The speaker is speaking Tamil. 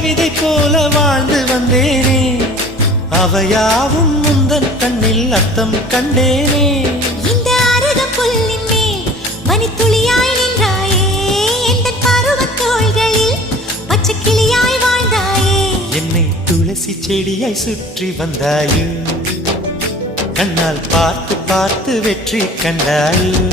கவிதை போல வாழ்ந்து வந்தேனே, அவையாவும் முந்தன் கண்ணில் அர்த்தம் கண்டேனே. இந்த அருகம் புல்லின் மேல் மணித்துளியாய் நின்றாயே, எந்த பருவத் தோள்களில் பச்சை கிளியாய் வாழ்ந்தாயே. என்னை துளசி செடியாய் சுற்றி வந்தாயோ, கண்ணால் பார்த்து பார்த்து வெற்றி கண்டாயோ.